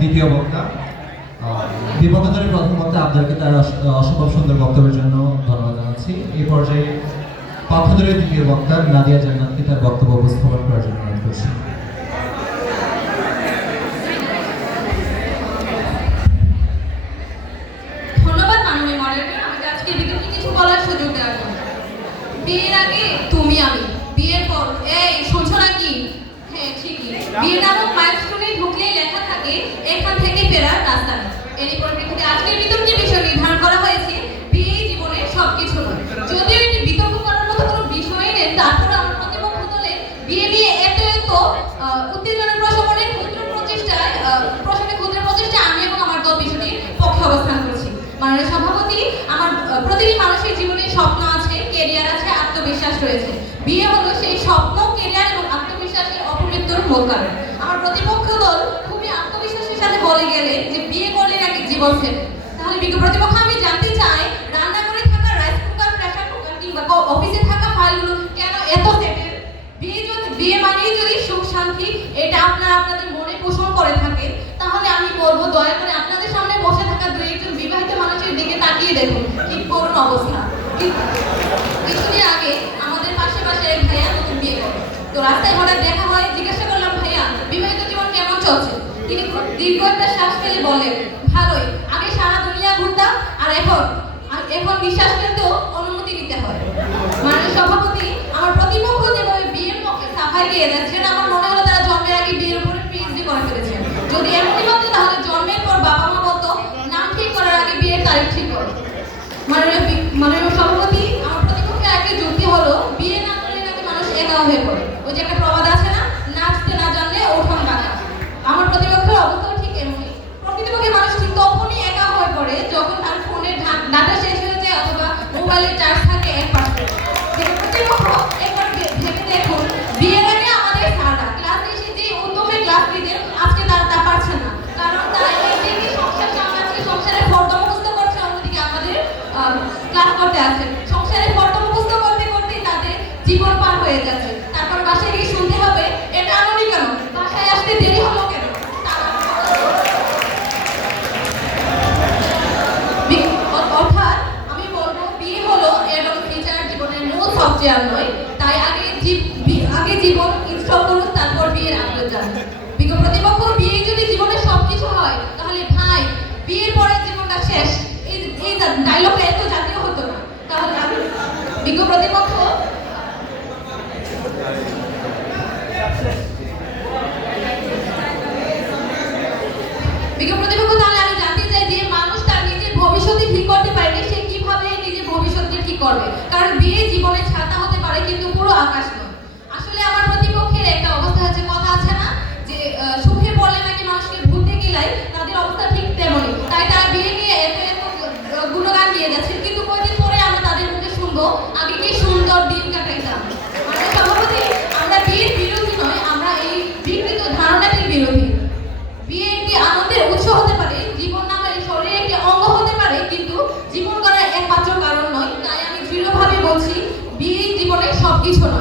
দ্বিতীয় বক্তা। বিপক্ষের প্রথম বক্তা আবদারকে তার অসম্ভব সুন্দর বক্তব্যের জন্য ধন্যবাদ জানাচ্ছি। এই পর্যায়ে পক্ষধরের দ্বিতীয় বক্তা নাদিয়া জান্নাতকে তার বক্তব্য উপস্থাপন করার জন্য অনুরোধ করছি। ধন্যবাদ মাননীয় মডারেটর, আমাকে আজকে বিতর্কে কিছু বলার সুযোগ দেওয়ার জন্য। বিয়ের আগে তুমি আমি, বিয়ের পর এই শুনছো নাকি? হ্যাঁ ঠিকই, বিয়ে নামক মাইলস্টোনে ঢুকলেই লেখা থাকে এখান থেকে ফেরার রাস্তা নেই। এরই পরিপ্রেক্ষিতে আজকের বিতর্কের বিষয় নির্ধারণ করা হয়েছে বিয়ে জীবনের সবকিছু নয়। যদিও এটি বিতর্ক করার মতো কোনো বিষয় নেই, তারপর আমার প্রতিপক্ষ দলে বিয়ে নিয়ে এত উত্তেজনা প্রশমনের ক্ষুদ্র প্রচেষ্টায় আমি এবং আমার দল বিষয়টির পক্ষে অবস্থান করছি। মাননীয় সভাপতি, আমার প্রতিটি মানুষের জীবনে স্বপ্ন আছে, ক্যারিয়ার আছে, আত্মবিশ্বাস রয়েছে। বিয়ে হলো সেই স্বপ্ন, ক্যারিয়ার এবং আত্মবিশ্বাসের অপমৃত্যুর মূল কারণ। আমার প্রতিপক্ষ দল খুবই আত্মবিশ্বাসের সাথে বলে গেলে যে বিয়ে করলে নাকি জীবন সেটে। তাহলে বিজ্ঞ প্রতিপক্ষ, আমি জানতে চাই রান্না করে থাকা রাইস কুকার, প্রেসার কুকার কিংবা অফিসে থাকা ফাইলগুলো কেন এত সেটেল? বিয়ে মানেই যদি সুখ শান্তি, এটা আপনারা আপনাদের মনে পোষণ করে থাকে, তাহলে আমি বলবো দয়া করে আপনাদের সামনে বসে থাকা দুই একজন বিবাহিত মানুষের দিকে তাকিয়ে দেখুন কি করুণ অবস্থা। কিছুদিন আগে আমাদের পাশে এক ভাইয়া নতুন বিয়ে করে, তো রাস্তায় হঠাৎ দেখা হয়, জিজ্ঞাসা করলাম ভাইয়া বিবাহিত জীবন কেমন চলছে? তিনি খুব দীর্ঘ একটা শ্বাস ফেলে বলেন, ভালোই, আগে সারা দুনিয়া ঘুরতাম আর এখন নিঃশ্বাস ফেলতেও অনুমতি দিতে হয়। মাননীয় সভাপতি, আমার প্রতিপক্ষ যেভাবে বিয়ের পক্ষে সাফাই দিয়ে যাচ্ছেন, আমার মনে হলো তারা জন্মের আগে বিয়ের উপরে পিএইচডি করে ফেলেছেন। যদি এমনই হতো তাহলে জন্মের পর বাবা মা বলতো নাম ঠিক করার আগে বিয়ের তারিখ ঠিক করো। মাননীয় সভাপতি, আমার প্রতিপক্ষের আগে যুক্তি হলো বিয়ে না করলে নাকি মানুষ একা হয়ে পড়ে। ওই যে একটা প্রবাদ আছে না, নাচতে না জানলে ওঠন বাঁকা। আমার প্রতিপক্ষের অবস্থাও ঠিক এমনই। প্রকৃতপক্ষে মানুষ ঠিক তখনই একা হয়ে পড়ে যখন তার ফোনের ডাটা শেষ হয়ে যায় অথবা মোবাইলের চার্জ থাকে 1%। প্রতিপক্ষ একবার ভেবে দেখুন, বিয়ের আগে আমাদের স্যাররা ক্লাসে এসে যে উদ্যমে ক্লাস দিতেন, আজকে তারা তা পারছেন না, কারণ তারা একদিকে সংসার সামলাচ্ছে, সংসারের ফর্দ মুখস্থ করছে, অন্যদিকে আমাদের ক্লাস করতে আসছেন। সংসারের ফর্দ মুখস্থ করতে করতেই তাদের জীবন পার হয়ে যাচ্ছে। তারপর বাসায় গিয়ে শুনতে হবে এটা আনুনি কেন, বাসায় আসতে দেরি হলো কেন। অর্থাৎ আমি বলবো বিয়ে হলো এবং ফিউচার জীবনের মূল সফটওয়্যার নয়। তাই আগে জীবন ইনস্টল করুন, তারপর বিয়ের আপডেট জানুন। বিজ্ঞ প্রতিপক্ষ, বিয়ে যদি জীবনের সবকিছু হয় তাহলে ভাই বিয়ের পরের জীবনটা শেষ, এই ডায়লগটা এত জাতীয় হতো না। তাহলে আমি বিজ্ঞ প্রতিপক্ষ, তাহলে আমি জানতে চাই যে মানুষ তার নিজের ভবিষ্যতে ঠিক করতে পারেনি, সে কিভাবে নিজের ভবিষ্যৎকে ঠিক করবে? কারণ বিয়ে জীবনের ছাতা হতে পারে কিন্তু পুরো আকাশ নয়। আসলে আমার প্রতিপক্ষের একটা অবস্থা আছে, কথা আছে না যে সুখে পড়লে নাকি মানুষকে ভুলতে গেলাই, তাদের অবস্থা ঠিক তেমনই। তাই তারা বিয়ে নিয়ে এত গুণগান দিয়ে যাচ্ছে, কিন্তু কয়েকদিন পরে আমরা তাদের মুখে শুনবো আগে কি সুন্দর দিন কাটাইতাম। মানে সভাপতি, আমরা বিয়ের বিরোধী নয়, আমরা এই বিকৃত ধারণাটির বিরোধী। বিয়ে একটি আনন্দের উৎস হতে পারে, জীবন নামের শরীরে একটি অঙ্গ হতে পারে, কিন্তু জীবন করার একমাত্র কারণ নয়। তাই আমি দৃঢ়ভাবে বলছি বিয়ে জীবনের সবকিছু নয়।